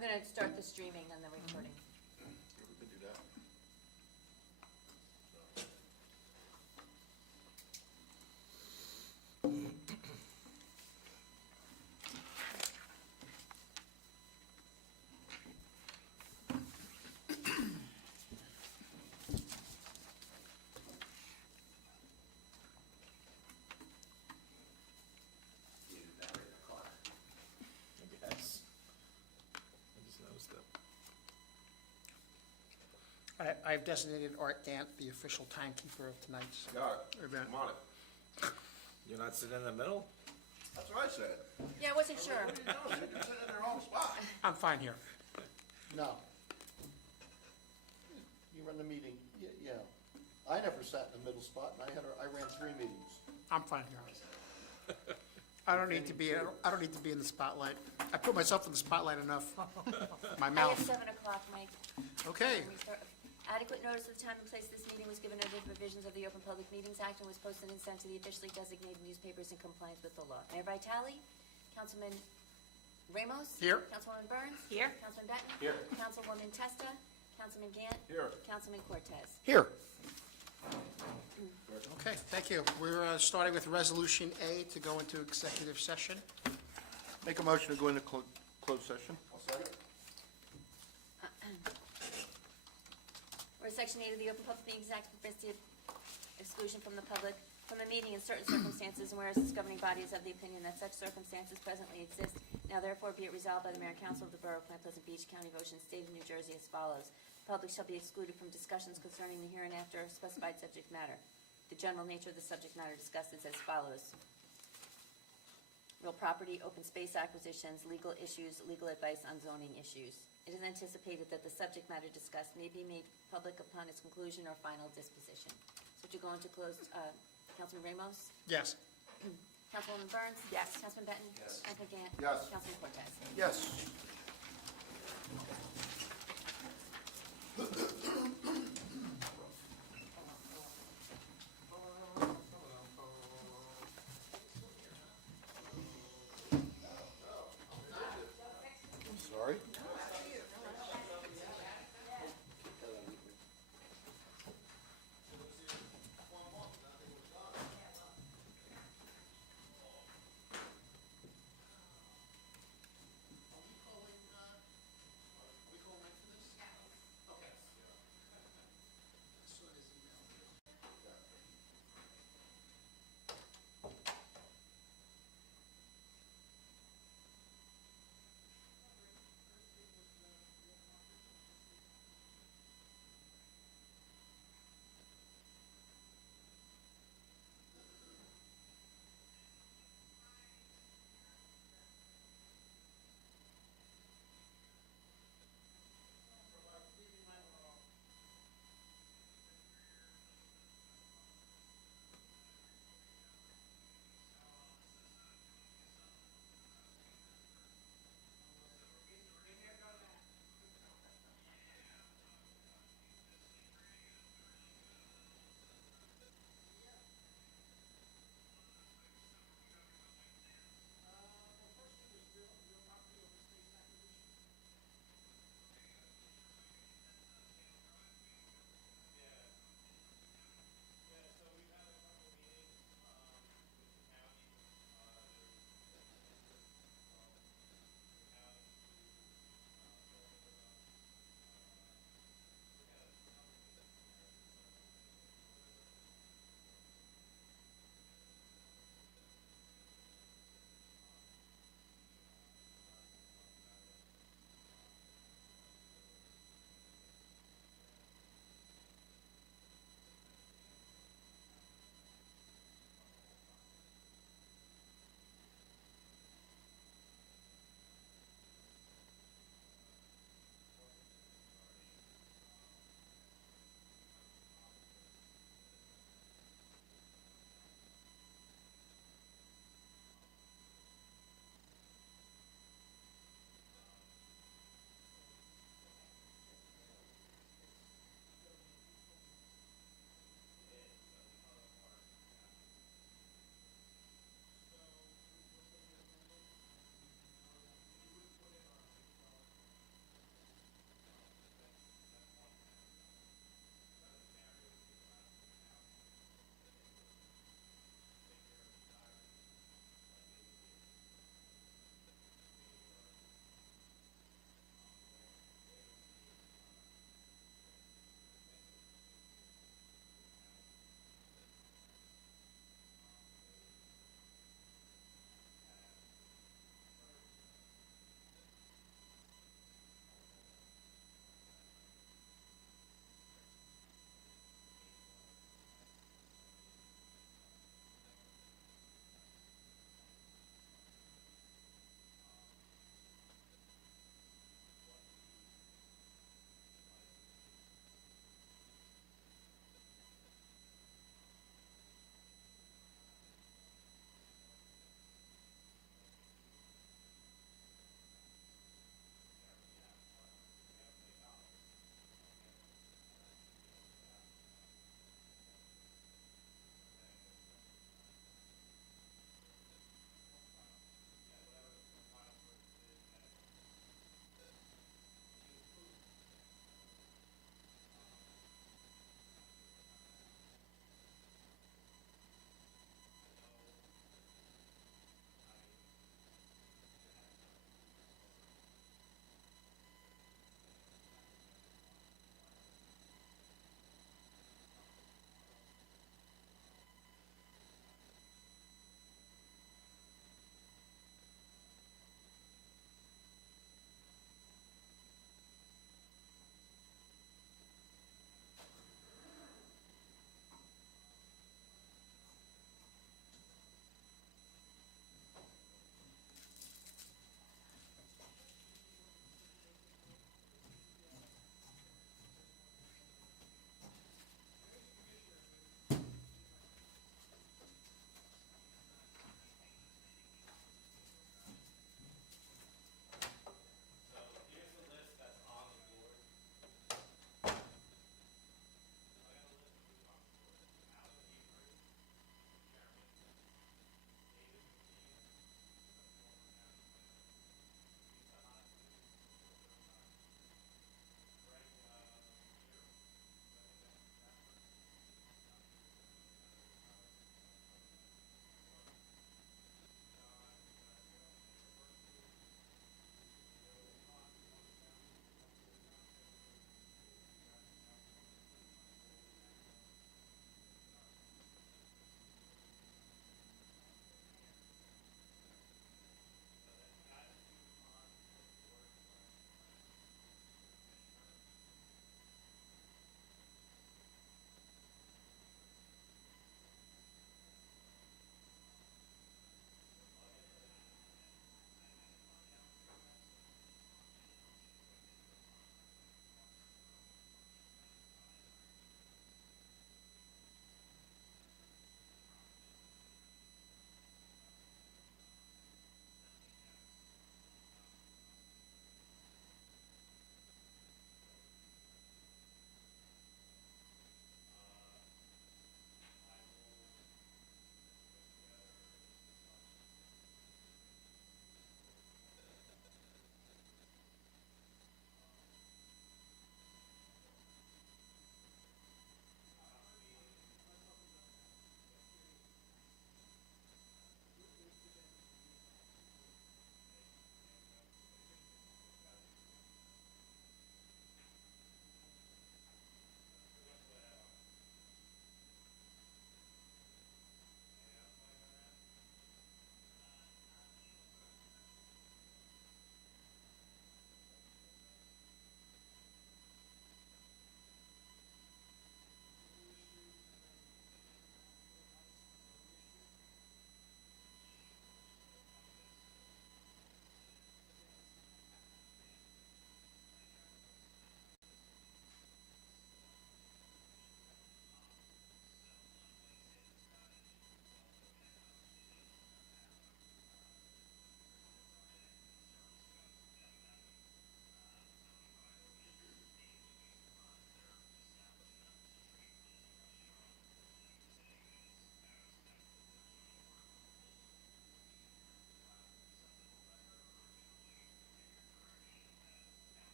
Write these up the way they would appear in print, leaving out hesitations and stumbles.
I'm gonna start the streaming and the recording. We could do that. Yes. I just noticed that. I've designated Art Gant the official timekeeper of tonight's Got it. event. I'm on it. You're not sitting in the middle? That's what I said. Yeah, I wasn't sure. What are you doing? You can sit in their own spot. I'm fine here. No. You run the meeting, yeah. I never sat in the middle spot, and I ran 3 meetings. I'm fine here. I don't need to be, I don't need to be in the spotlight. I put myself in the spotlight enough. My I have mouth. 7 o'clock, Mike. Okay. We start- Adequate notice of the time and place of this meeting was given under the provisions of the Open Public Meetings Act and was posted and sent to the officially designated newspapers in compliance with the law. Mayor Vitale, Councilman Ramos. Here. Councilwoman Burns. Here. Councilman Benton. Here. Councilwoman Testa. Councilman Gant. Here. Councilman Cortez. Here. Okay, thank you. We're starting with Resolution A to go into executive session. Make a motion to go into closed session. I'll second. Whereas Section 8 of the Open Public Meetings Act permits the exclusion from the public from a meeting in certain circumstances, and whereas its governing body is of the opinion that such circumstances presently exist, now therefore be it resolved by the Mayor and Council of the Borough of Point Pleasant Beach, County of Ocean, State of New Jersey as follows. The public shall be excluded from discussions concerning the hereinafter specified subject matter. The general nature of the subject matter discussed is as follows. Real property, open space acquisitions, legal issues, legal advice on zoning issues. It is anticipated that the subject matter discussed may be made public upon its conclusion or final disposition. So to go into closed, Councilman Ramos? Yes. Councilwoman Burns? Yes. Councilman Benton? Yes. Councilman Gant? Yes. Councilman Cortez? Yes. Sorry?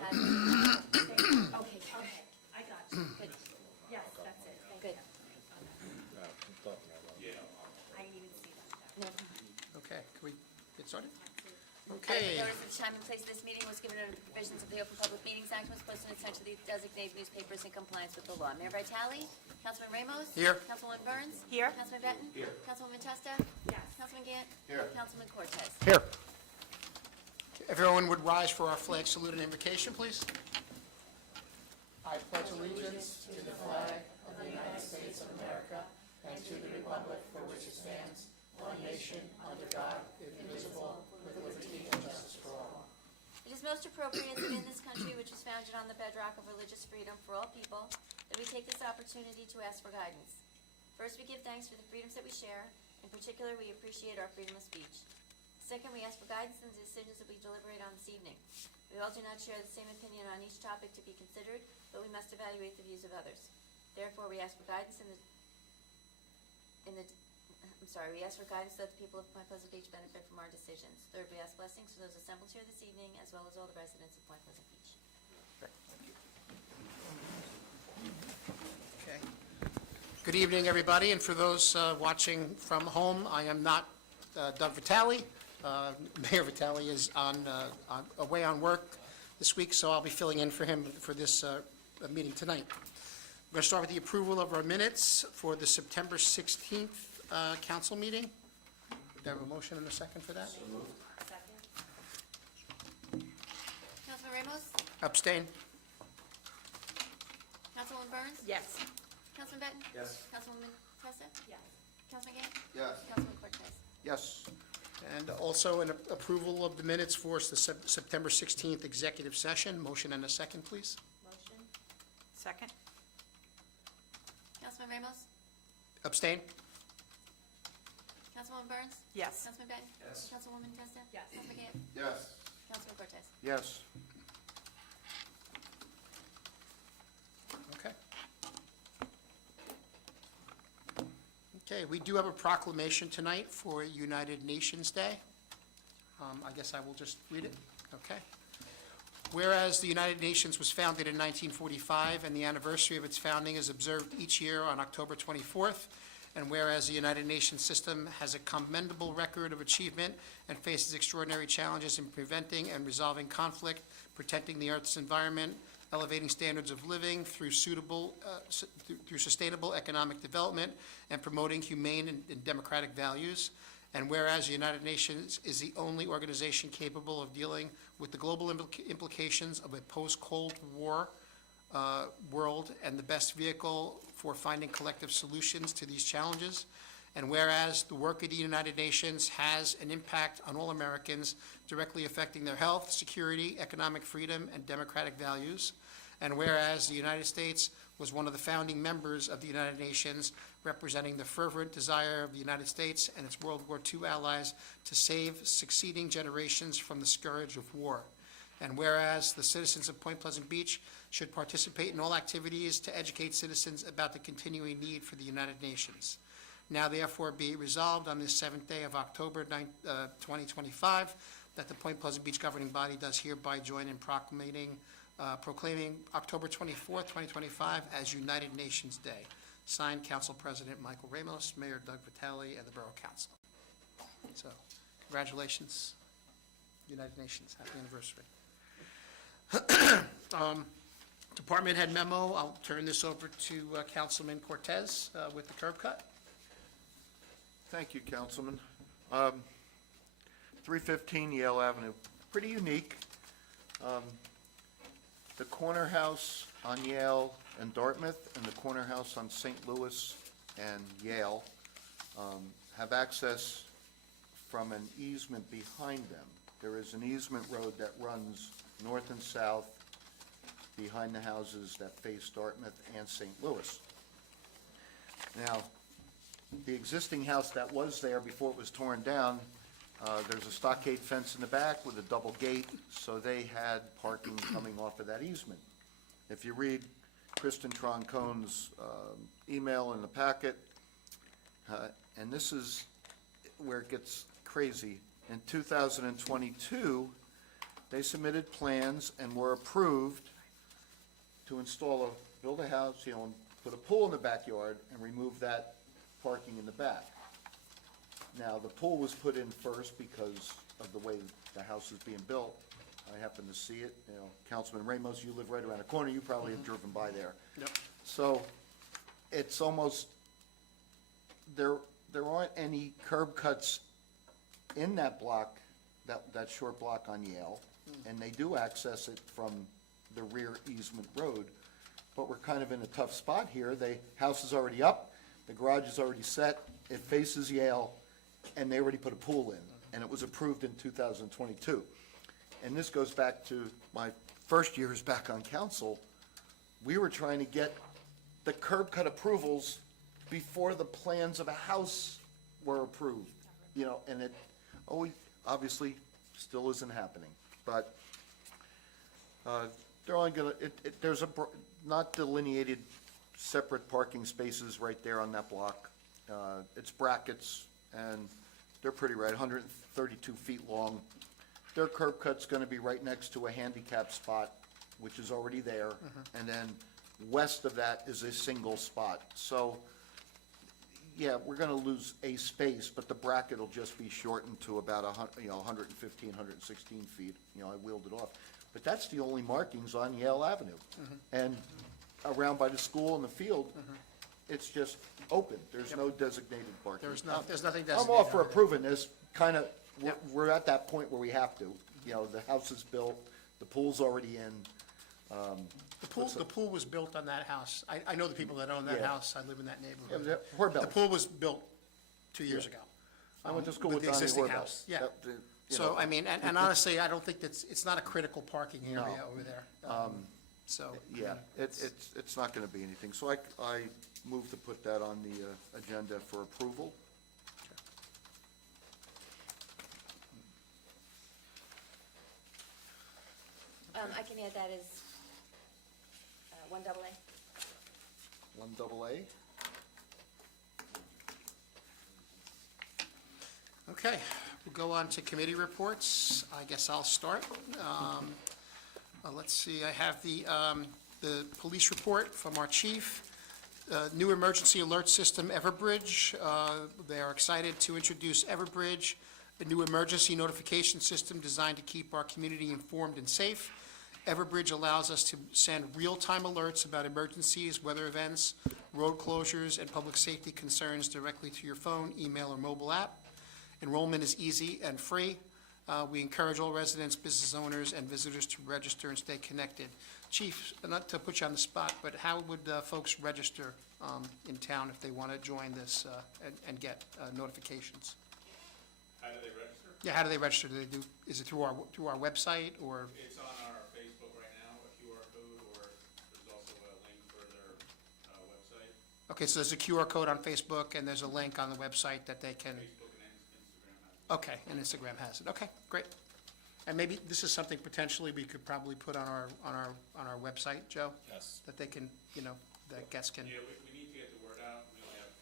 have, Okay, I got you. good, Yes, that's it. Thank good. No, I'm talking about. I didn't even see that. No. Okay, can we get started? Notice Okay, of the time and place of this meeting was given under the provisions of the Open Public Meetings Act, was posted and sent to the designated newspapers in compliance with the law. Mayor Vitale? Councilman Ramos? Here. Councilwoman Burns? Here. Councilman Benton? Here. Councilwoman Testa? Yes. Councilman Gann? Here. Councilman Cortez? here. Everyone would rise for our flag salute and invocation, please. I pledge allegiance to the flag of the United States of America and to the republic for which it stands, one nation, under God, indivisible, with liberty and justice for all. It is most appropriate that in this country, which was founded on the bedrock of religious freedom for all people, that we take this opportunity to ask for guidance. First, we give thanks for the freedoms that we share. In particular, we appreciate our freedom of speech. Second, we ask for guidance in the decisions that we deliberate on this evening. We all do not share the same opinion on each topic to be considered, but we must evaluate the views of others. Therefore, we ask for guidance we ask for guidance so that the people of Point Pleasant Beach benefit from our decisions. Third, we ask blessings for those assembled here this evening, as well as all the residents of Point Pleasant Beach. Okay. Good evening, everybody, and for those watching from home, I am not Doug Vitale. Mayor Vitale is away on work this week, so I'll be filling in for him for this meeting tonight. We're going to start with the approval of our minutes for the September 16th council meeting. Do I have a motion and a second for that? Second? Councilman Ramos? Abstain? Councilwoman Burns? Yes. Councilman Benton? Yes. Councilwoman Testa? Yes. Councilman Gann? Yes. Councilman Cortez? Yes. And also an approval of the minutes for the September 16th executive session. Motion and a second, please. Motion? Second? Councilman Ramos? Abstain? Councilwoman Burns? Yes. Councilman Benton? Yes. Councilwoman Testa? Yes. Councilman Gann? Yes. Councilman Cortez? Yes. Okay. Okay, we do have a proclamation tonight for United Nations Day. I guess I will just read it. Okay. Whereas the United Nations was founded in 1945 and the anniversary of its founding is observed each year on October 24th, and whereas the United Nations system has a commendable record of achievement and faces extraordinary challenges in preventing and resolving conflict, protecting the Earth's environment, elevating standards of living through sustainable economic development, and promoting humane and democratic values. And whereas the United Nations is the only organization capable of dealing with the global implications of a post-Cold War world and the best vehicle for finding collective solutions to these challenges. And whereas the work of the United Nations has an impact on all Americans, directly affecting their health, security, economic freedom, and democratic values. And whereas the United States was one of the founding members of the United Nations, representing the fervent desire of the United States and its World War II allies to save succeeding generations from the scourge of war. And whereas the citizens of Point Pleasant Beach should participate in all activities to educate citizens about the continuing need for the United Nations. Now therefore be it resolved on this 7th day of October 2025 that the Point Pleasant Beach governing body does hereby join in proclaiming October 24th, 2025 as United Nations Day. Signed, Council President Michael Ramos, Mayor Doug Vitale, and the Borough Council. So, congratulations, United Nations. Happy anniversary. Department head memo, I'll turn this over to Councilman Cortez with the curb cut. Thank you, Councilman. 315 Yale Avenue, pretty unique. The corner house on Yale and Dartmouth and the corner house on St. Louis and Yale have access from an easement behind them. There is an easement road that runs north and south behind the houses that face Dartmouth and St. Louis. Now, the existing house that was there before it was torn down, there's a stockade fence in the back with a double gate, so they had parking coming off of that easement. If you read Kristen Troncone's email in the packet, and this is where it gets crazy. In 2022, They submitted plans and were approved to build a house, and put a pool in the backyard and remove that parking in the back. Now, the pool was put in first because of the way the house is being built. I happened to see it, Councilman Ramos, you live right around the corner, you probably have driven by there. Yep. So, it's almost, there aren't any curb cuts in that block, that short block on Yale, and they do access it from the rear easement road, but we're kind of in a tough spot here. The house is already up, the garage is already set, it faces Yale, and they already put a pool in, and it was approved in 2022. And this goes back to my first years back on council. We were trying to get the curb cut approvals before the plans of a house were approved, and it obviously still isn't happening. But they're only gonna, there's not delineated separate parking spaces right there on that block. It's brackets, and they're pretty right, 132 feet long. Their curb cut's gonna be right next to a handicap spot, which is already there, and then west of that is a single spot. So, yeah, we're gonna lose a space, but the bracket will just be shortened to about 115, 116 feet. I wheeled it off. But that's the only markings on Yale Avenue. And around by the school and the field, it's just open. There's no designated parking. There's nothing I'm all designated for over there. approving this, kind of, Yep. we're at that point where we have to. The house is built, the pool's already in. The pool was built on that house. I know the people that own that Yeah. house. I live in that Yeah, neighborhood. Horbell. The pool was built 2 years ago. I went to school with with the Donnie existing Horbell. house, yeah. Yep, So, I mean, and honestly, I don't think it's not a critical parking area over there. So. Yeah, it's not gonna be anything. So I move to put that on the agenda for approval. I can add that as, 1 double A. 1 double A. Okay, we'll go on to committee reports. I guess I'll start. Let's see, I have the police report from our chief. New emergency alert system, Everbridge. They are excited to introduce Everbridge, a new emergency notification system designed to keep our community informed and safe. Everbridge allows us to send real-time alerts about emergencies, weather events, road closures, and public safety concerns directly to your phone, email, or mobile app. Enrollment is easy and free. We encourage all residents, business owners, and visitors to register and stay connected. Chief, not to put you on the spot, but how would folks register in town if they want to join this and get notifications? How do they register? Yeah, how do they register? Is it through our website, or? It's on our Facebook right now, a QR code, or there's also a link for their website. Okay, so there's a QR code on Facebook, and there's a link on the website that they can, Facebook and Instagram has it. okay, and Instagram has it. Okay, great. And maybe this is something potentially we could probably put on our website, Joe? Yes. That they can, that guests can, Yeah, we need to get the word out. We only have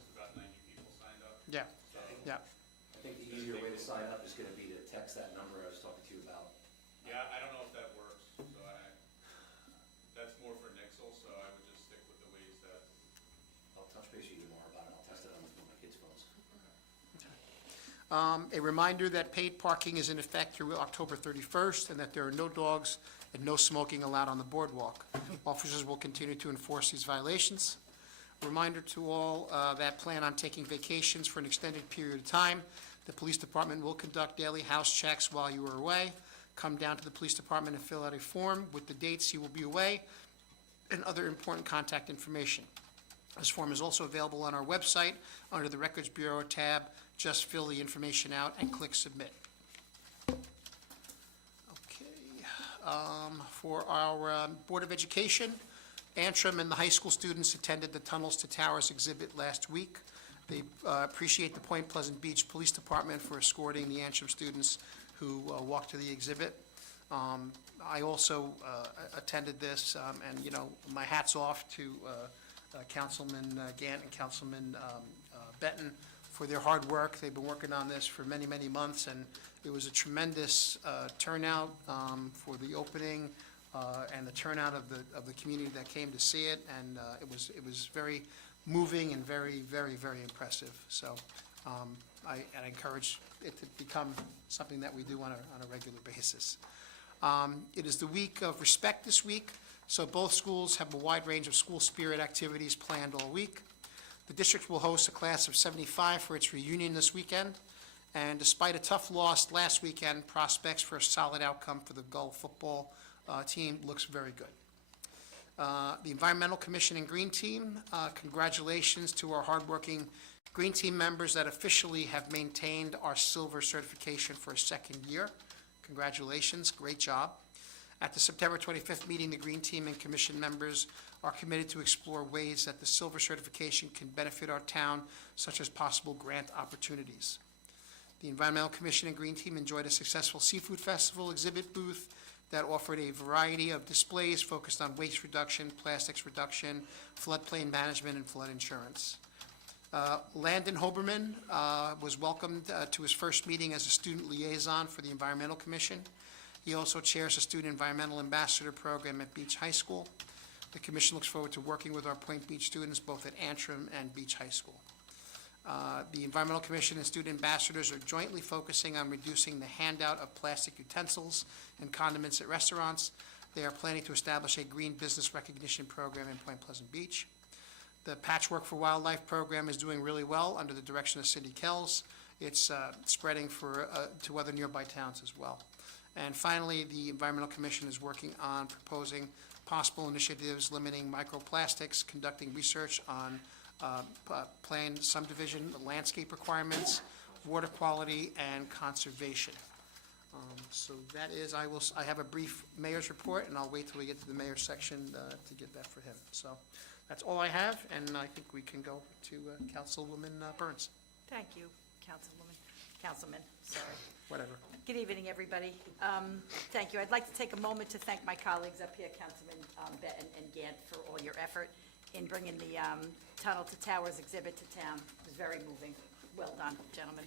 just about 90 people signed up. yeah, So yeah. I think the easier way to sign up is gonna be to text that number I was talking to you about. yeah, I don't know if that works. So that's more for Nixle, so I would just stick with the ways that. I'll touch base with you tomorrow about it, I'll test it on my kids' phones. A reminder that paid parking is in effect through October 31st, and that there are no dogs and no smoking allowed on the boardwalk. Officers will continue to enforce these violations. Reminder to all that plan on taking vacations for an extended period of time. The police department will conduct daily house checks while you are away. Come down to the police department and fill out a form with the dates you will be away and other important contact information. This form is also available on our website under the Records Bureau tab. Just fill the information out and click Submit. Okay. For our Board of Education, Antrim and the high school students attended the Tunnels to Towers exhibit last week. They appreciate the Point Pleasant Beach Police Department for escorting the Antrim students who walked to the exhibit. I also attended this, and, my hat's off to Councilman Gant and Councilman Benton for their hard work. They've been working on this for many, many months, and it was a tremendous turnout for the opening and the turnout of the community that came to see it, and it was very moving and very, very, very impressive. So I encourage it to become something that we do on a regular basis. It is the week of respect this week, so both schools have a wide range of school spirit activities planned all week. The district will host a class of 75 for its reunion this weekend, and despite a tough loss last weekend, prospects for a solid outcome for the Gull football team looks very good. The Environmental Commission and Green Team, congratulations to our hardworking Green Team members that officially have maintained our silver certification for a second year. Congratulations, great job. At the September 25th meeting, the Green Team and Commission members are committed to explore ways that the silver certification can benefit our town, such as possible grant opportunities. The Environmental Commission and Green Team enjoyed a successful seafood festival exhibit booth that offered a variety of displays focused on waste reduction, plastics reduction, floodplain management, and flood insurance. Landon Hoberman was welcomed to his first meeting as a student liaison for the Environmental Commission. He also chairs the Student Environmental Ambassador Program at Beach High School. The commission looks forward to working with our Point Beach students both at Antrim and Beach High School. The Environmental Commission and student ambassadors are jointly focusing on reducing the handout of plastic utensils and condiments at restaurants. They are planning to establish a green business recognition program in Point Pleasant Beach. The Patchwork for Wildlife program is doing really well under the direction of Cindy Kells. It's spreading to other nearby towns as well. And finally, the Environmental Commission is working on proposing possible initiatives limiting microplastics, conducting research on planned subdivision, landscape requirements, water quality, and conservation. So that is, I have a brief mayor's report, and I'll wait till we get to the mayor's section to get that for him. So that's all I have, and I think we can go to Councilwoman Burns. Thank you, Councilman, sorry. Whatever. Good evening, everybody. Thank you. I'd like to take a moment to thank my colleagues up here, Councilman Benton and Gant, for all your effort in bringing the Tunnel to Towers exhibit to town. It was very moving. Well done, gentlemen.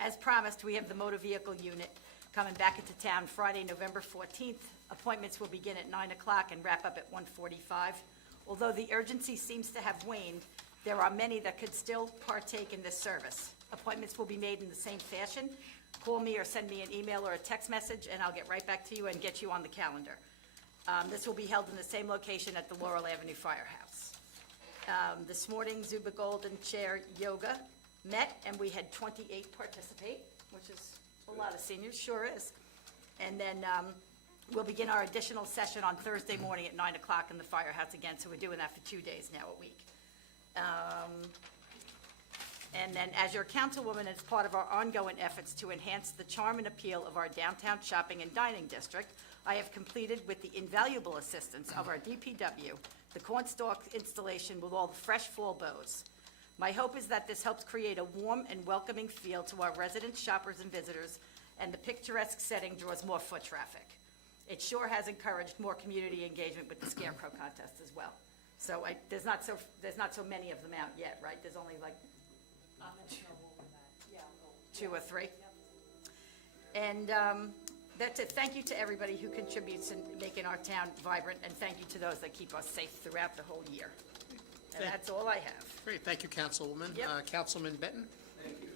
As promised, we have the motor vehicle unit coming back into town Friday, November 14th. Appointments will begin at 9 o'clock and wrap up at 1:45. Although the urgency seems to have waned, there are many that could still partake in this service. Appointments will be made in the same fashion. Call me or send me an email or a text message, and I'll get right back to you and get you on the calendar. This will be held in the same location at the Laurel Avenue Firehouse. This morning, Zuba Golden Chair Yoga met, and we had 28 participate, which is a lot of seniors, sure is. And then we'll begin our additional session on Thursday morning at 9 o'clock in the Firehouse again, so we're doing that for 2 days now a week. And then, as your councilwoman, as part of our ongoing efforts to enhance the charm and appeal of our downtown shopping and dining district, I have completed, with the invaluable assistance of our DPW, the cornstalk installation with all the fresh fall bows. My hope is that this helps create a warm and welcoming feel to our residents, shoppers, and visitors, and the picturesque setting draws more foot traffic. It sure has encouraged more community engagement with the Scarecrow contest as well. So there's not so many of them out yet, right? There's only like 2 or 3. And that's it. Thank you to everybody who contributes in making our town vibrant, and thank you to those that keep us safe throughout the whole year. And that's all I have. Great, thank you, Councilwoman. Yep. Councilman Benton? Thank you.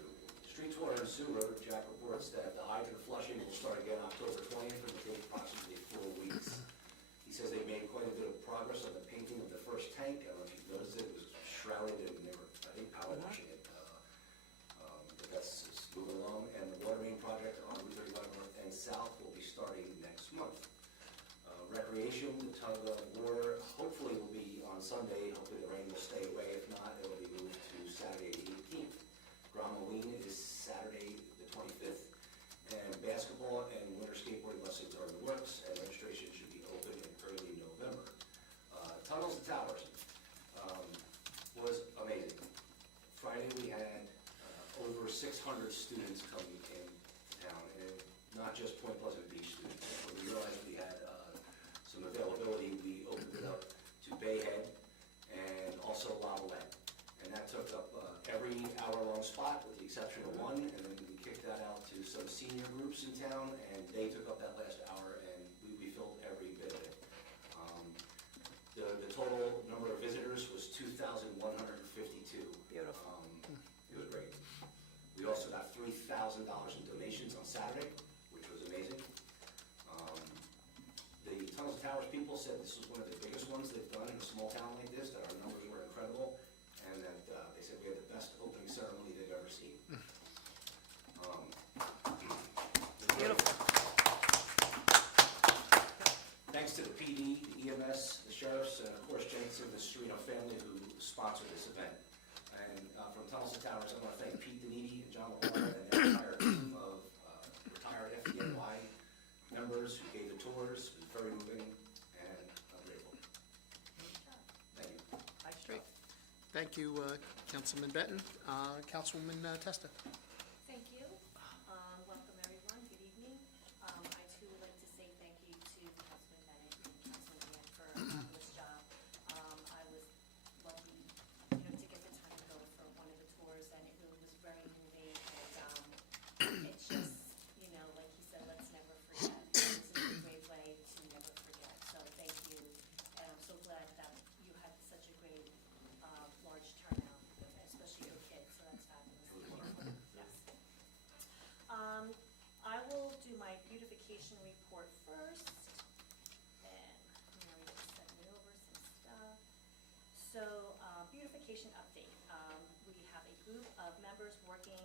Streets, water, and sewer, Jack reports that the hydrant flushing will start again October 20th and will take approximately 4 weeks. He says they made quite a bit of progress on the painting of the first tank. I don't know if you've noticed it, it was shrouded and they were, I think, power washing it. But that's moving along. And the water main project on Route 35 North and South will be starting next month. Recreation, the tug of war, hopefully will be on Sunday. Hopefully the rain will stay away. If not, it will be moved to Saturday the 18th. Halloween is Saturday the 25th. And basketball and winter skateboarding lessons are in the works, and registration should be open in early November. Tunnels and Towers was amazing. Friday we had over 600 students coming in town, and not just Point Pleasant Beach students. When we realized we had some availability, we opened it up to Bayhead and also Lavalette. And that took up every every hour-long spot with the exception of one, and then we kicked that out to some senior groups in town, and they took up that last hour, and we filled every bit of it. The total number of visitors was 2,152. Beautiful. It was great. We also got $3,000 in donations on Saturday, which was amazing. The Tunnels and Towers people said this was one of the biggest ones they've done in a small town like this, that our numbers were incredible, and that they said we had the best opening ceremony they've ever seen. Beautiful. Thanks to the PD, the EMS, the sheriffs, and of course Jenks and the Serino family who sponsored this event. And from Tunnels and Towers, I want to thank Pete Daniti and John LaHorn and the entire team of retired FDNY members who gave the tours. It was very moving, and I'm grateful. Thank you. Nice Great. job. Thank you, Councilman Benton. Councilwoman Testa. Thank you. Welcome, everyone. Good evening. I too would like to say thank you to Councilman Bennett and Councilman Gann for a fabulous job. I was lucky, to get the time to go for one of the tours, and it really was very moving. And it's just, like he said, let's never forget. This is a great way to never forget. So thank you, and I'm so glad that you had such a great, large turnout, especially your kids. So that's fabulous. Yes. I will do my beautification report first, and Mary just sent me over some stuff. So, beautification update. We have a group of members working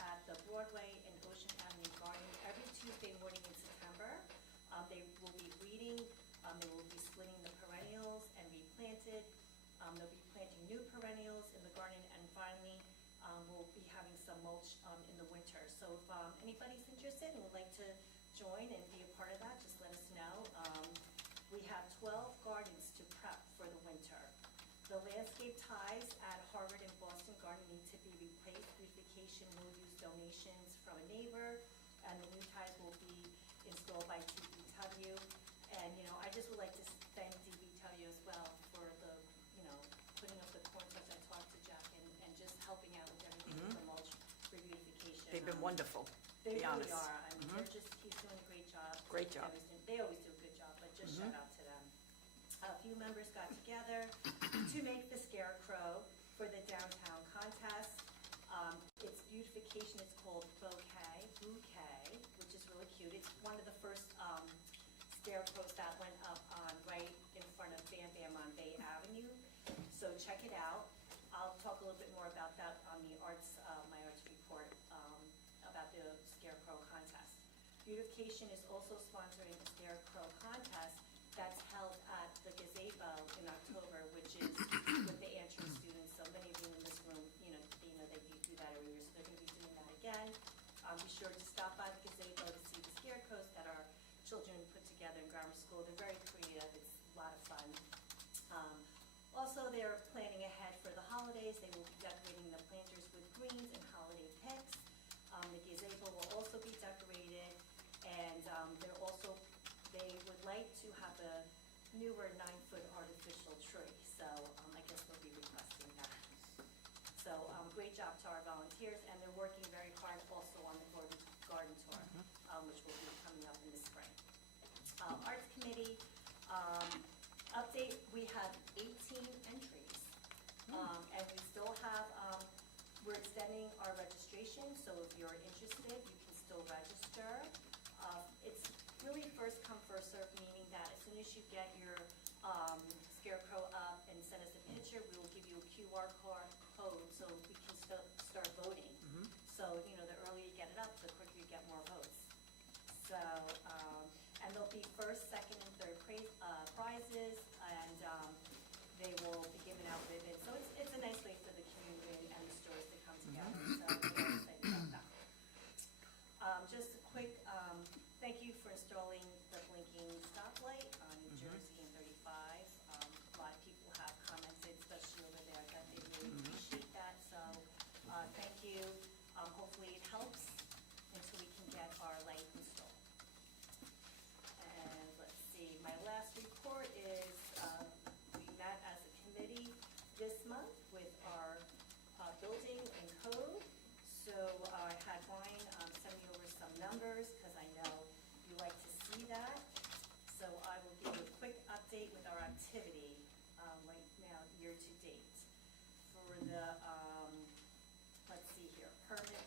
at the Broadway and Ocean Avenue Garden every Tuesday morning in September. They will be weeding, they will be splitting the perennials and replanted. They'll be planting new perennials in the garden, and finally, we'll be having some mulch in the winter. So if anybody's interested and would like to join and be a part of that, just let us know. We have 12 gardens to prep for the winter. The landscape ties at Harvard and Boston Garden need to be replaced. Beautification will use donations from a neighbor, and the new ties will be installed by DBW. And, I just would like to thank DBW as well for the, putting up the corn stuff. I talked to Jack and just helping out with everything with the mulch for beautification. They've been wonderful, to They be really honest. are. I mean, he's doing a great job. Great job. They always do a good job, but just shout out to them. A few members got together to make the scarecrow for the downtown contest. Its beautification is called Bouquet, which is really cute. It's one of the first scarecrows that went up right in front of Bam Bam on Bay Avenue. So check it out. I'll talk a little bit more about that on the my arts report about the scarecrow contest. Beautification is also sponsoring a scarecrow contest that's held at the gazebo in October, which is with the Antrim students. So many of you in this room, they do that every year, so they're going to be doing that again. Be sure to stop by the gazebo to see the scarecrows that our children put together in grammar school. They're very creative. It's a lot of fun. Also, they're planning ahead for the holidays. They will be decorating the planters with greens and holiday picks. The gazebo will also be decorated, and they would like to have a newer 9-foot artificial tree. So I guess they'll be requesting that. So great job to our volunteers, and they're working very hard also on the garden tour, which will be coming up in the spring. Arts Committee update, we have 18 entries, and we still have, we're extending our registration, so if you're interested, you can still register. It's really first come, first served, meaning that as soon as you get your scarecrow up and send us a picture, we will give you a QR code so we can start voting. So, the earlier you get it up, the quicker you get more votes. So, and there'll be first, second, and third prizes, and they will be giving out ribbons. So it's a nice way for the community and the stores to come together. So we're excited about that. Just a quick thank you for installing the blinking stoplight on New Jersey and 35. A lot of people have commented, especially over there, that they really appreciate that. So thank you. Hopefully it helps until we can get our light installed. And let's see, my last report is we met as a committee this month with our building and code. So I had Brian send me over some numbers, because I know you like to see that. So I will give you a quick update with our activity right now, year to date. For the, let's see here, permit,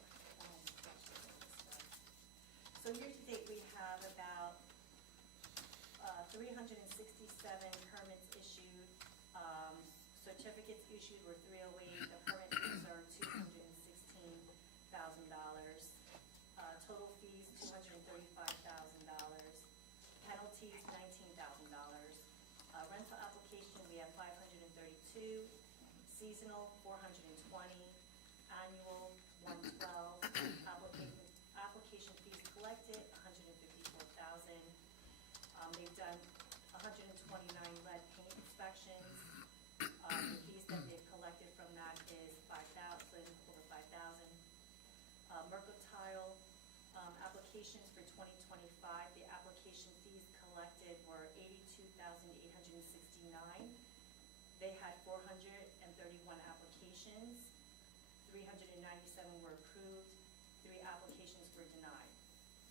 so year to date, we have about 367 permits issued. Certificates issued were 308. The permit fees are $216,000. Total fees, $235,000. Penalties, $19,000. Rental application, we have 532. Seasonal, 420. Annual, 112. Application fees collected, $154,000. They've done 129 lead paint inspections. The fees that they've collected from that is over 5,000. Mercantile applications for 2025, the application fees collected were $82,869. They had 431 applications. 397 were approved. 3 applications were denied.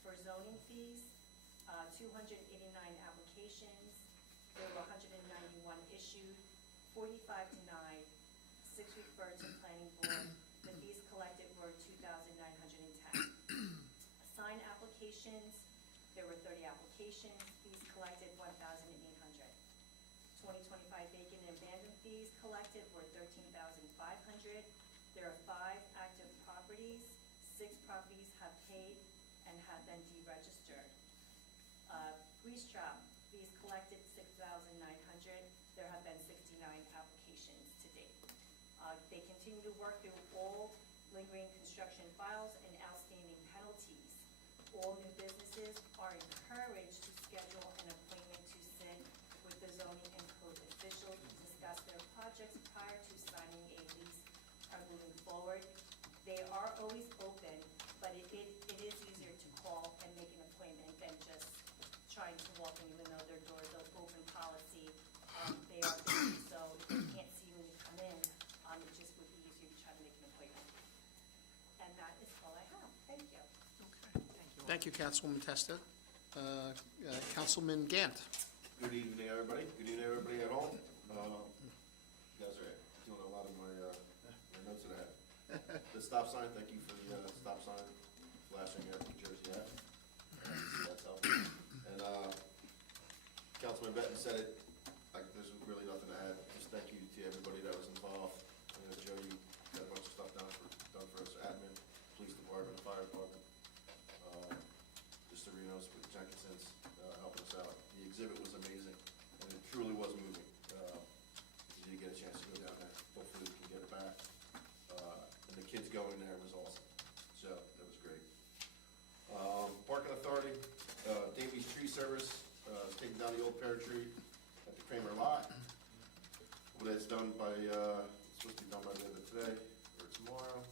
For zoning fees, 289 applications. There were 191 issued, 45 denied, 6 referred to planning board. The fees collected were $2,910. Sign applications, there were 30 applications. Fees collected $1,800. 2025 vacant and abandoned fees collected were $13,500. There are 5 active properties. 6 properties have paid and have been deregistered. Grease trap fees collected $6,900. There have been 69 applications to date. They continue to work through old lingering construction files and outstanding penalties. All new businesses are encouraged to schedule an appointment to sit with the zoning and code officials to discuss their projects prior to signing a lease or moving forward. They are always open, but it is easier to call and make an appointment than just trying to walk in, even though their doors are open policy. They are busy, so if they can't see when you come in, it just would be easier to try to make an appointment. And that is all I have. Thank you. Thank you, Councilwoman Testa. Councilman Gant. Good evening, everybody. Good evening, everybody at home. You guys are doing a lot of my notes that I have. The stop sign, thank you for the stop sign flashing at New Jersey Ave. That's helpful. And Councilman Benton said it, there's really nothing to add. Just thank you to everybody that was involved. Joe, you got a bunch of stuff done for us, admin, police department, fire department, just Serenos with Jenkinson's helping us out. The exhibit was amazing, and it truly was moving. If you did get a chance to go down there, hopefully we can get it back. And the kids going there was awesome, so that was great. Parking Authority, Davies Tree Service, taking down the old pear tree at the Kramer lot. What it's done by, it's supposed to be done by the end of today or tomorrow.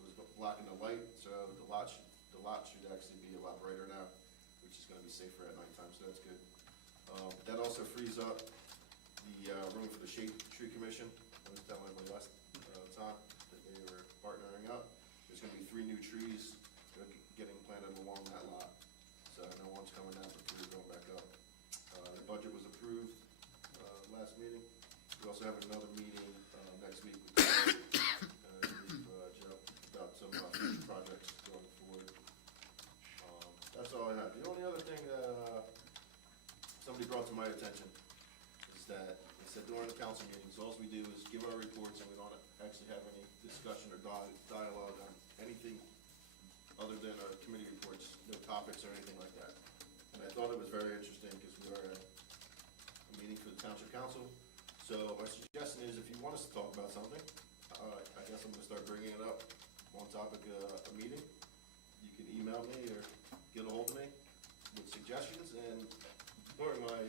It was blocking the light, so the lot should actually be a lot brighter now, which is gonna be safer at nighttime, so that's good. That also frees up the room for the Shade Tree Commission. I was telling everybody last time that they were partnering up. There's gonna be 3 new trees that are getting planted along that lot. So I know one's coming down, but 3 are going back up. The budget was approved last meeting. We also have another meeting next week with Joe about some future projects going forward. That's all I have. The only other thing that somebody brought to my attention is that they said during the council meetings, all we do is give our reports and we don't actually have any discussion or dialogue on anything other than our committee reports, no topics or anything like that. And I thought it was very interesting because we are at a meeting for the Township Council. So my suggestion is if you want us to talk about something, I guess I'm gonna start bringing it up on topic a meeting. You can email me or get a hold of me with suggestions, and during my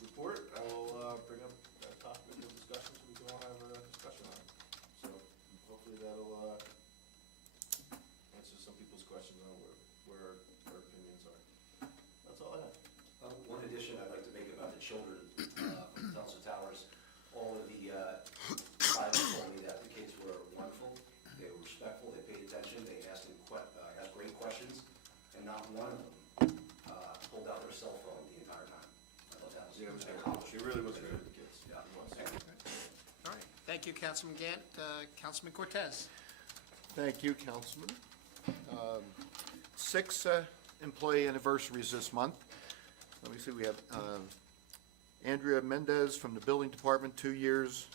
report, I will bring up that topic of discussion so we can all have a discussion on it. So hopefully that'll answer some people's questions on where our opinions are. That's all I have. One addition I'd like to make about the children from Townsend Towers, all of the privates only applications not one of them pulled out their cell phone the entire time. I thought that was Yeah, an accomplishment. she really was good with the kids. Yeah. She was. All right, thank you, Councilman Gant. Councilman Cortez. Thank you, Councilman. 6 employee anniversaries this month. Let me see, we have Andrea Mendez from the Building Department, 2 years.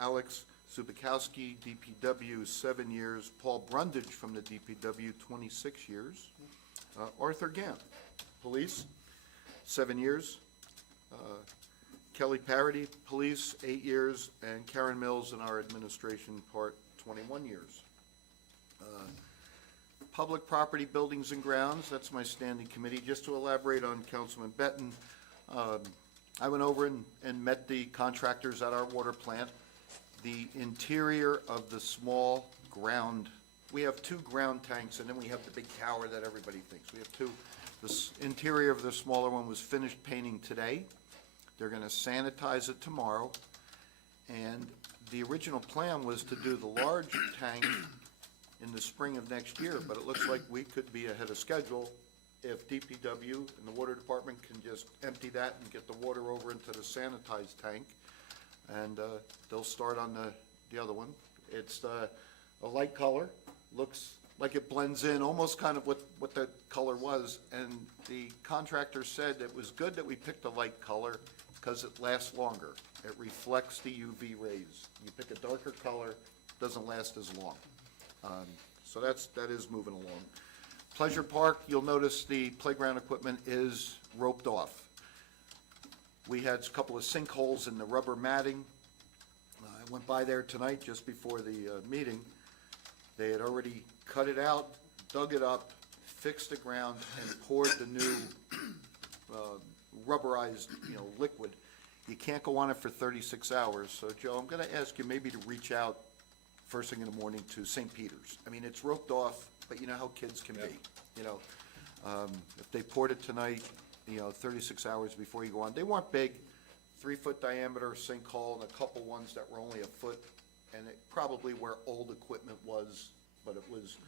Alex Zubikowski, DPW, 7 years. Paul Brundage from the DPW, 26 years. Arthur Gant, Police, 7 years. Kelly Parity, Police, 8 years. And Karen Mills in our administration part, 21 years. Public Property, Buildings and Grounds, that's my standing committee. Just to elaborate on Councilman Benton, I went over and met the contractors at our water plant. The interior of the small ground, we have 2 ground tanks, and then we have the big tower that everybody thinks. We have 2. The interior of the smaller one was finished painting today. They're gonna sanitize it tomorrow. And the original plan was to do the large tank in the spring of next year, but it looks like we could be ahead of schedule if DPW and the Water Department can just empty that and get the water over into the sanitized tank. And they'll start on the other one. It's a light color, looks like it blends in, almost kind of what the color was. And the contractor said it was good that we picked a light color because it lasts longer. It reflects the UV rays. You pick a darker color, it doesn't last as long. So that is moving along. Pleasure Park, you'll notice the playground equipment is roped off. We had a couple of sinkholes in the rubber matting. I went by there tonight just before the meeting. They had already cut it out, dug it up, fixed the ground, and poured the new rubberized, liquid. You can't go on it for 36 hours. So, Joe, I'm going to ask you maybe to reach out first thing in the morning to St. Peter's. I mean, it's roped off, but you know how kids can be. If they poured it tonight, 36 hours before you go on. They weren't big, 3-foot diameter sinkhole, and a couple ones that were only a foot, and it probably where old equipment was, but it was,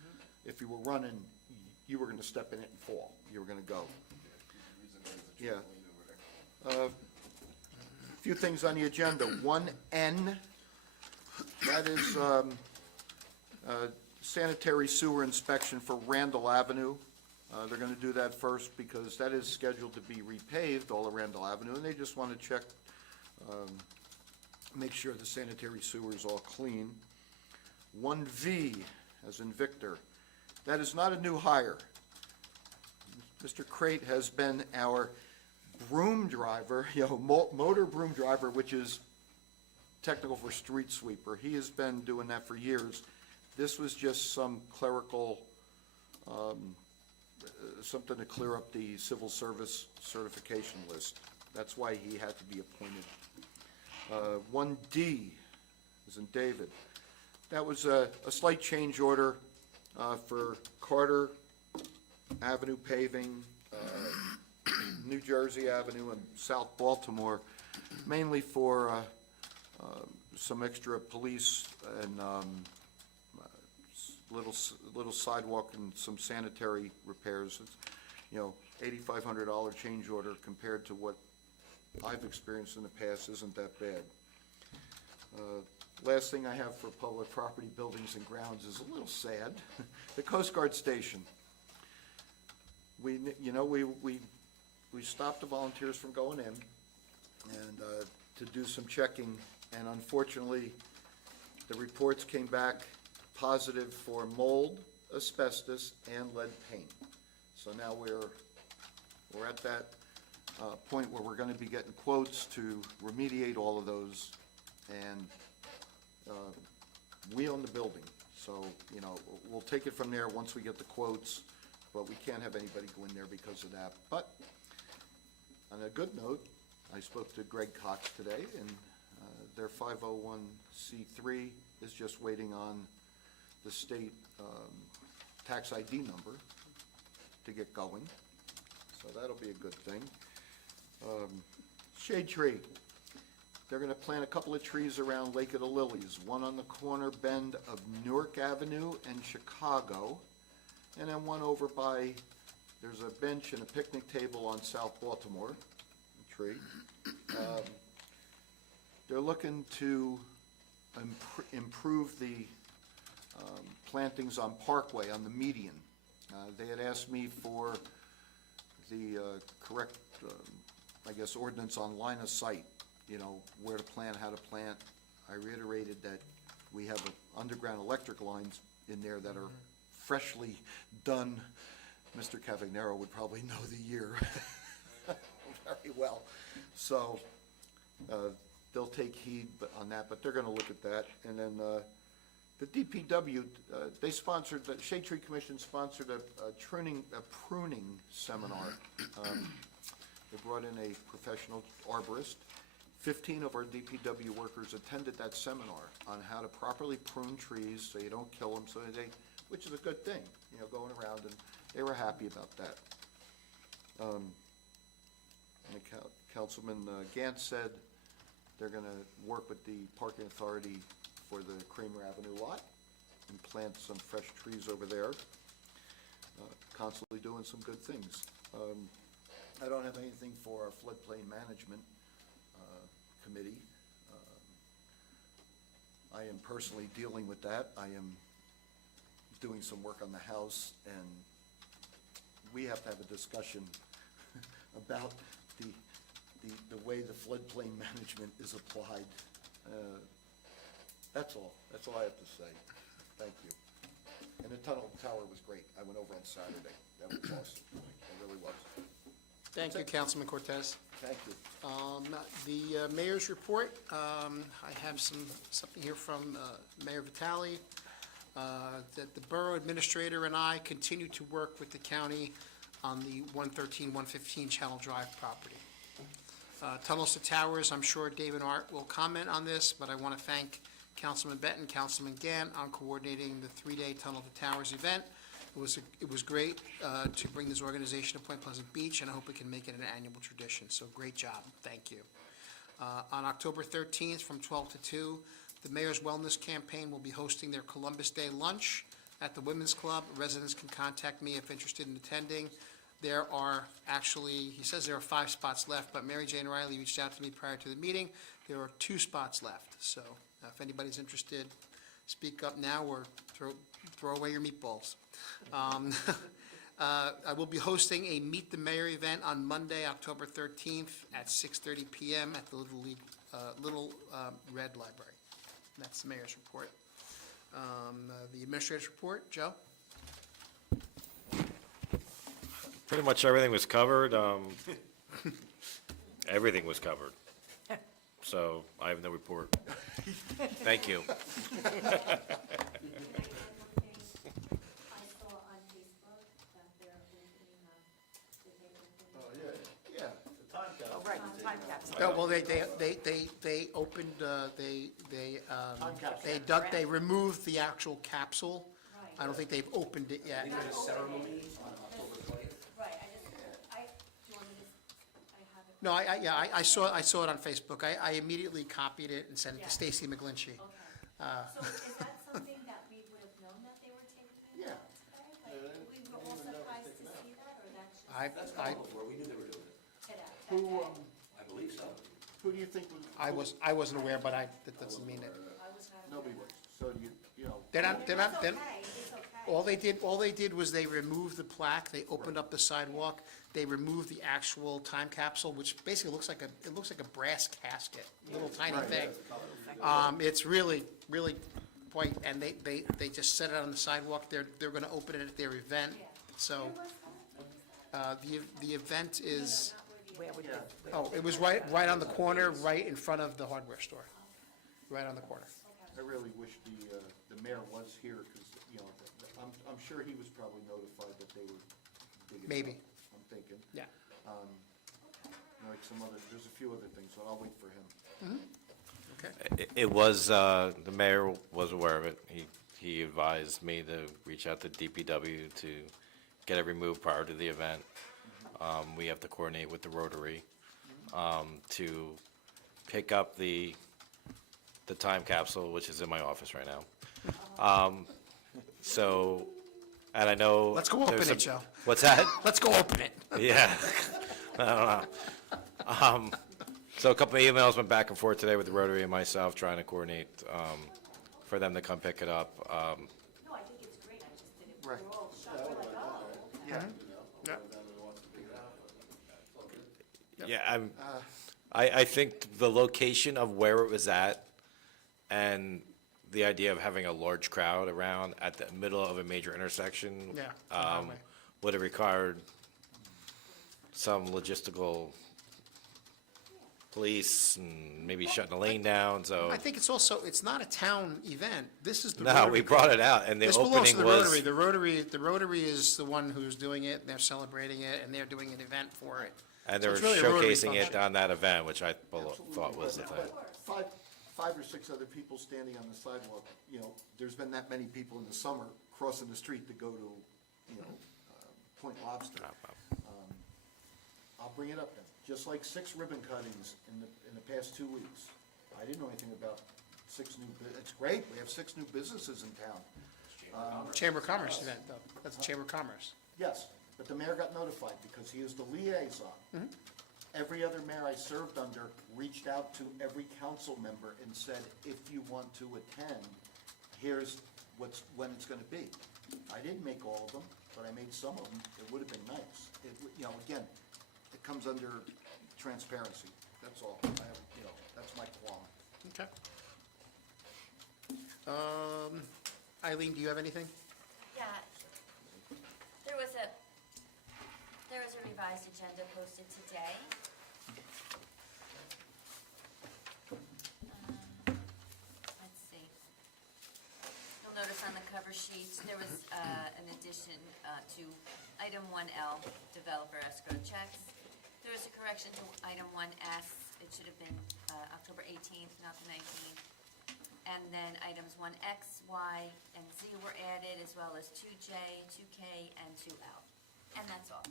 if you were running, you were gonna step in it and fall. You were gonna go. Yeah. A few things on the agenda. 1N, that is sanitary sewer inspection for Randall Avenue. They're gonna do that first because that is scheduled to be repaved, all of Randall Avenue, and they just wanna check, make sure the sanitary sewer is all clean. 1V, as in Victor, that is not a new hire. Mr. Crate has been our broom driver, motor broom driver, which is technical for street sweeper. He has been doing that for years. This was just some clerical, something to clear up the civil service certification list. That's why he had to be appointed. 1D, as in David. That was a slight change order for Carter Avenue paving, New Jersey Avenue and South Baltimore, mainly for some extra police and little sidewalk and some sanitary repairs. It's, $8,500 change order compared to what I've experienced in the past isn't that bad. Last thing I have for public property, buildings and grounds is a little sad. The Coast Guard station. We stopped the volunteers from going in and to do some checking, and unfortunately, the reports came back positive for mold, asbestos, and lead paint. So now we're at that point where we're gonna be getting quotes to remediate all of those, and we own the building. So, we'll take it from there once we get the quotes, but we can't have anybody go in there because of that. But on a good note, I spoke to Greg Cox today, and their 501c3 is just waiting on the state tax ID number to get going. So that'll be a good thing. Shade tree. They're gonna plant a couple of trees around Lake of the Lilies, one on the corner bend of Newark Avenue and Chicago, and then one over by There's a bench and a picnic table on South Baltimore, a tree. They're looking to improve the plantings on Parkway, on the median. They had asked me for the correct, I guess, ordinance on line of sight, you know, where to plant, how to plant. I reiterated that we have underground electric lines in there that are freshly done. Mr. Cavagnaro would probably know the year very well. So they'll take heed on that, but they're going to look at that. And then the DPW, they sponsored, the Shade Tree Commission sponsored a pruning seminar. They brought in a professional arborist. 15 of our DPW workers attended that seminar on how to properly prune trees so you don't kill them, so they, which is a good thing, you know, going around, and they were happy about that. And Councilman Gantz said they're gonna work with the parking authority for the Kramer Avenue lot and plant some fresh trees over there. Constantly doing some good things. I don't have anything for our floodplain management committee. I am personally dealing with that. I am doing some work on the house, and we have to have a discussion about the way the floodplain management is applied. That's all I have to say. Thank you. And the tunnel tower was great. I went over on Saturday. That was awesome. It really was. Thank you, Councilman Cortez. Thank you. The mayor's report, I have something here from Mayor Vitale, that the borough administrator and I continue to work with the county on the 113, 115 Channel Drive property. Tunnels to towers, I'm sure Dave and Art will comment on this, but I want to thank Councilman Benton, Councilman Gant on coordinating the three-day Tunnel to Towers event. It was great to bring this organization to Point Pleasant Beach, and I hope we can make it an annual tradition. So great job. Thank you. On October 13th from 12 to 2, the Mayor's Wellness Campaign will be hosting their Columbus Day lunch at the Women's Club. Residents can contact me if interested in attending. There are actually, he says there are 5 spots left, but Mary Jane Riley reached out to me prior to the meeting. There are 2 spots left. So if anybody's interested, speak up now or throw away your meatballs. I will be hosting a Meet the Mayor event on Monday, October 13th at 6:30 p.m. at the Little Red Library. That's the mayor's report. The administrator's report, Joe? Pretty much everything was covered. Everything was covered. So I have no report. Thank you. I saw on Facebook that they're opening, did they open? Yeah, the time capsule. Oh, right, time capsule. Oh, well, they opened, they removed the actual capsule. I don't think they've opened it yet. There's a ceremony on October 20th. Right, do you want me to, I have it. No, I saw it on Facebook. I immediately copied it and sent it to Stacy McGlinchey. Okay. So is that something that we would have known that they were taking Yeah. today? Like, we were all surprised to see that, or that's just That's gone before, we knew they were doing it. today? Who, I believe so. who do you think would? I wasn't aware, but that doesn't mean it. I was not. Nobody was. So you know. They're not, It's okay, it's okay. all they did was they removed the plaque, they opened up the sidewalk, they removed the actual time capsule, which basically looks like a brass casket, little tiny thing. It's really quite, and they just set it on the sidewalk, they're gonna open it at their event, so, the event is, Where would it was right on the corner, right in front of the hardware store, right on the corner. I really wish the mayor was here, because, you know, I'm sure he was probably notified that they were digging it Maybe. up, I'm thinking. Yeah. Like there's a few other things, so I'll wait for him. Okay. It was, the mayor was aware of it. He advised me to reach out to DPW to get it removed prior to the event. We have to coordinate with the Rotary to pick up the time capsule, which is in my office right now. So And I know. Let's go open there's it, some- Joe. What's that? Let's go open it. Yeah. I don't know. So a couple of emails went back and forth today with the Rotary and myself, trying to coordinate, for them to come pick it up. No, I think it's great, I just didn't, Right. we're all shocked, we're like, oh, okay. Yeah. Yeah. Yeah, I think the location of where it was at and the idea of having a large crowd around at the middle of a major intersection. Yeah, the highway. Would have required some logistical police and maybe shutting the lane down, so. I think it's also, it's not a town event. This is the No, Rotary. we brought it out, and the This belongs to opening the was. Rotary. The Rotary is the one who's doing it, and they're celebrating it, and they're doing an event for it. And they So were it's really a Rotary showcasing it function. on that event, which I Absolutely, thought was the thing. but five or six other people standing on the sidewalk, you know, there's been that many people in the summer crossing the street to go to, you know, Point Lobster. I'll bring it up then. Just like 6 ribbon cuttings in the past 2 weeks. I didn't know anything about 6 new, it's great, we have 6 new businesses in town. Chamber of Commerce event, though. That's the Chamber of Commerce. Yes, but the mayor got notified because he is the liaison. Every other mayor I served under reached out to every council member and said, if you want to attend, here's when it's gonna be. I didn't make all of them, but I made some of them. It would have been nice. You know, again, it comes under transparency. That's all. I have, you know, that's my qualm. Okay. Eileen, do you have anything? Yeah, there was a revised agenda posted today. Let's see. You'll notice on the cover sheet, there was an addition to item 1L, developer escrow checks. There was a correction to item 1S. It should have been October 18th, not the 19th. And then items 1X, Y, and Z were added, as well as 2J, 2K, and 2L. And that's all.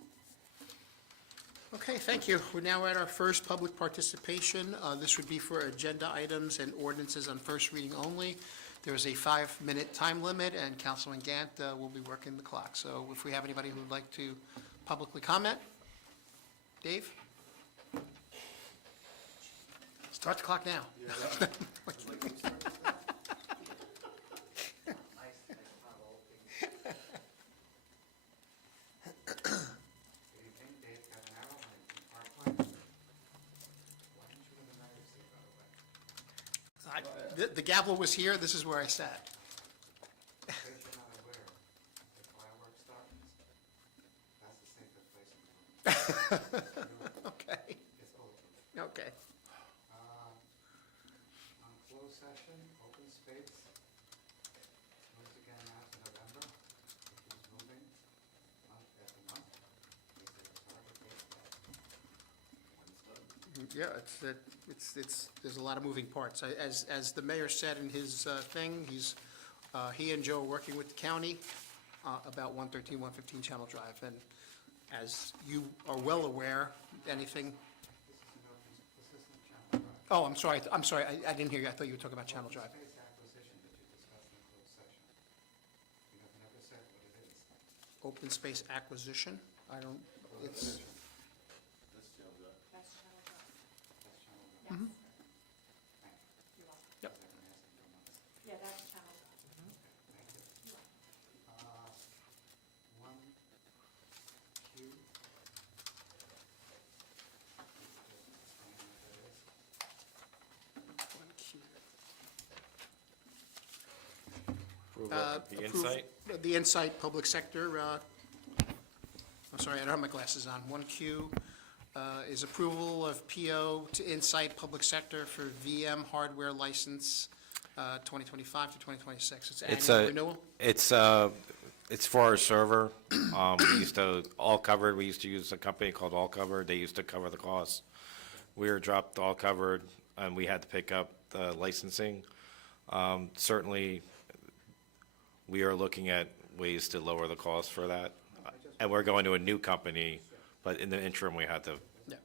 Okay, thank you. We're now at our first public participation. This would be for agenda items and ordinances on first reading only. There is a 5-minute time limit, and Councilman Gant will be working the clock. So if we have anybody who would like to publicly comment? Dave? Start the clock now. The gavel was here, this is where I sat. Okay. Okay. On closed session, open space, moves again now to November, it keeps moving month after month. Is there a target date yet? Yeah, it's, there's a lot of moving parts. As the mayor said in his thing, he and Joe are working with the county about 113, 115 Channel Drive. And as you are well aware, anything, This isn't Channel Drive. oh, I'm sorry, I didn't hear you. I thought you were talking about Channel Drive. Space acquisition that you discussed in closed session. You have never said what it is. Open space acquisition, I don't, it's, That's Channel Drive. That's Channel Drive. Yes. You're welcome. Yep. I've been asking for months. Yeah, that's Channel Drive. Thank you. You're welcome. 1Q. Approval of the approve- insight? The Insight Public Sector, I'm sorry, I don't have my glasses on. 1Q is approval of PO to Insight Public Sector for VM hardware license 2025 to 2026. It's annual renewal? It's for our server. We used to, All Covered, we used to use a company called All Covered. They used to cover the costs. We were dropped All Covered, and we had to pick up the licensing. Certainly, we are looking at ways to lower the cost for that. And we're going to a new company, but in the interim, we had to, Yeah.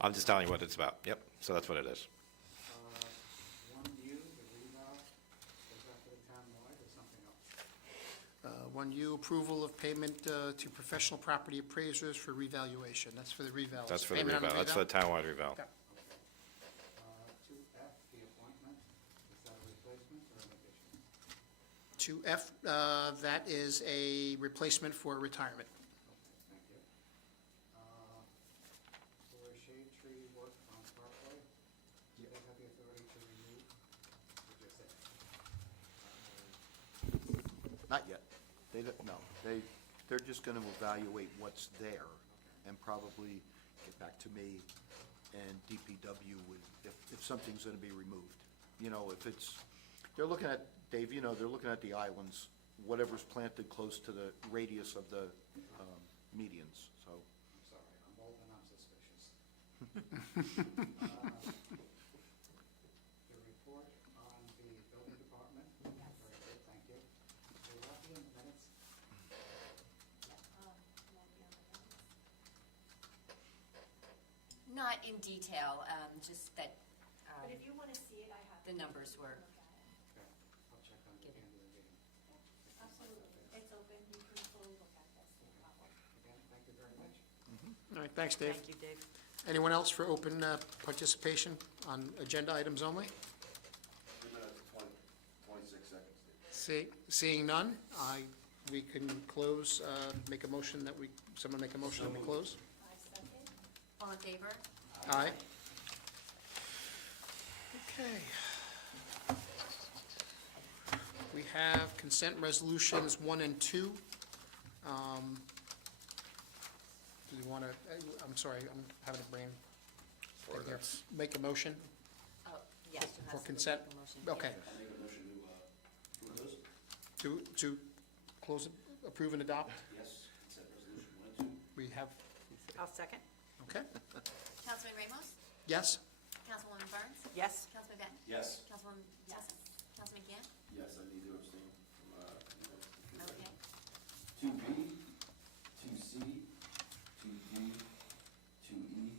I'm just telling you what it's about. Yep, so that's what it is. 1U, the revow, is that for the town wide or something else? 1U, approval of payment to professional property appraisers for revaluation. That's for the revals. That's for the Payment on reval, that's for the townwide reval. Yeah. 2F, the appointment, is that a replacement or an addition? 2F, that is a replacement for retirement. Thank you. For shade tree work on Parkway, do they have the authority to remove or just it? Not yet. They don't, no, they're just gonna evaluate what's there and probably get back to me, and DPW would, if something's gonna be removed. You know, if it's, they're looking at, Dave, you know, they're looking at the islands, whatever's planted close to the radius of the medians, so. I'm sorry, I'm old and I'm suspicious. The report on the building department? Yes. Very good, thank you. Will that be in the minutes? Not in detail, just that, But if you want to see it, I have. the numbers were, Look at it. Okay, I'll check on the Give it. end of the meeting. Absolutely. It's open, you can fully look at this, no problem. Again, thank you very much. All right, thanks, Dave. Thank you, Dave. Anyone else for open participation on agenda items only? 3 minutes, 26 seconds. Seeing none, we can close, make a motion that someone make a motion that we close? I second. all in favor? Aye. Okay. We have consent resolutions 1 and 2. Do you want to, I'm sorry, I'm having a brain. thing here. Make a motion? Oh, yes, you have For to consent? make a motion. Okay. I make a motion to close? To close, approve and adopt? Yes, consent resolution 1 and 2. We have, I'll second. okay? Councilman Ramos? Yes? Councilwoman Burns? Yes? Councilman Benton? Yes. Councilwoman Jessen? Councilman Gann? Yes, I need to abstain from, Okay. 2B, 2C, 2D, 2E,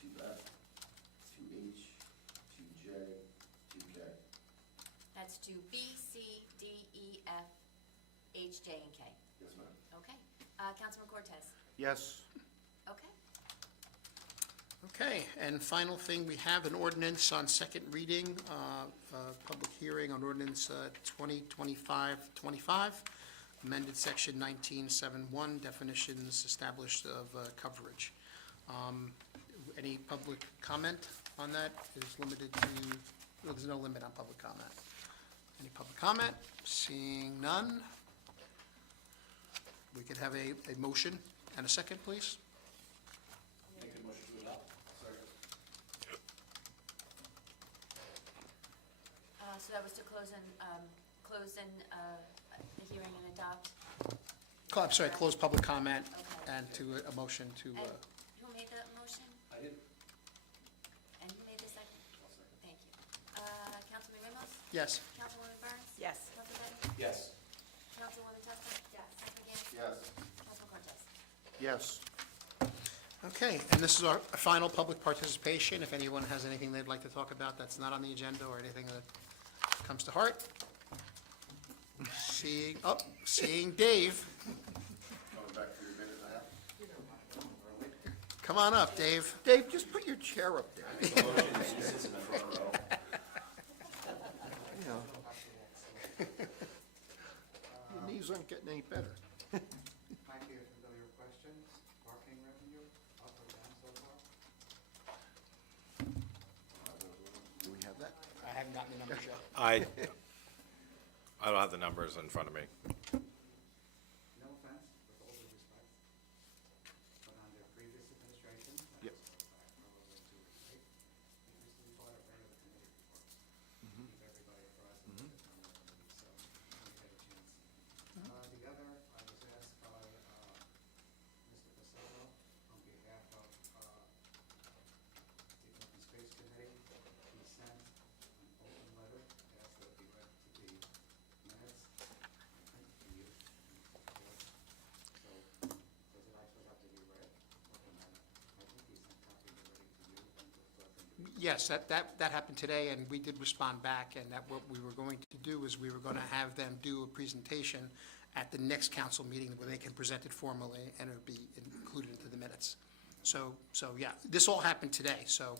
2F, 2H, 2J, 2K. That's to B, C, D, E, F, H, J, and K. Yes, ma'am. Okay. Councilman Cortez? Yes, Okay. Okay, and final thing, we have an ordinance on second reading, public hearing on ordinance 2025-25, amended section 1971, definitions established of coverage. Any public comment on that? It is limited to, well, there's no limit on public comment. Any public comment? Seeing none. We could have a motion and a second, please. Make a motion to adopt. Second. So that was to close in the hearing and adopt. I'm sorry, close public comment Okay. and to a motion to, And who made the motion? I did. And who made the second? I'll second. Thank you. Councilman Ramos? yes. Councilwoman Burns? Yes. Councilman Benton? Yes. Councilwoman Jessen? Yes. Councilman Gann? Yes. Councilman Cortez? yes. Okay, and this is our final public participation. If anyone has anything they'd like to talk about that's not on the agenda or anything that comes to heart. Seeing Dave. Coming back for your minute and a half. Come on up, Dave. Dave, just put your chair up there. He sits in the front row. You know. Your knees aren't getting any better. Might be a familiar question, parking revenue, up or down so far? Do we have that? I haven't gotten the numbers yet. I don't have the numbers in front of me. No offense, with all due respect, but under previous administration, that Yep. was probably 2 weeks late, it used to be part of regular committee reports. Keep everybody apprised of the town revenue, so when you get a chance. The other, I was asked by Mr. Fasano on behalf of the Open Space Committee, he sent an open letter, asked that it be read to the minutes, I think to you, so, does it actually have to be read, or can I think he sent copies already to you and to clerk and to Yes, that happened today, and we did respond back, and that what we were going to do is we were going to have them do a presentation at the next council meeting where they can present it formally and it'll be included into the minutes. So, yeah, this all happened today, so,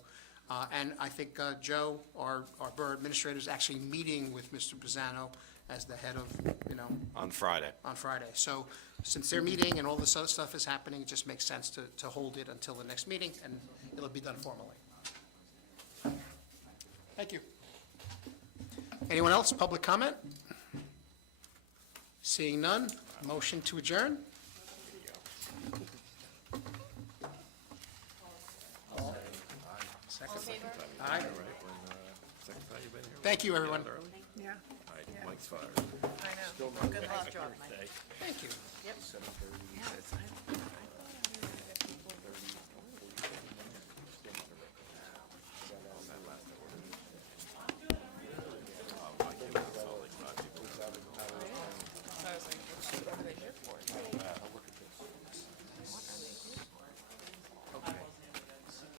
and I think Joe, our borough administrator, is actually meeting with Mr. Pisano as the head of, On Friday. on Friday. So since they're meeting and all this other stuff is happening, it just makes sense to hold it until the next meeting, and it'll be done formally. Thank you. Anyone else, public comment? Seeing none, motion to adjourn? All in favor? Aye. Thank you, everyone. Yeah, Mike's fired. I know. Good luck. Thank you. Yep.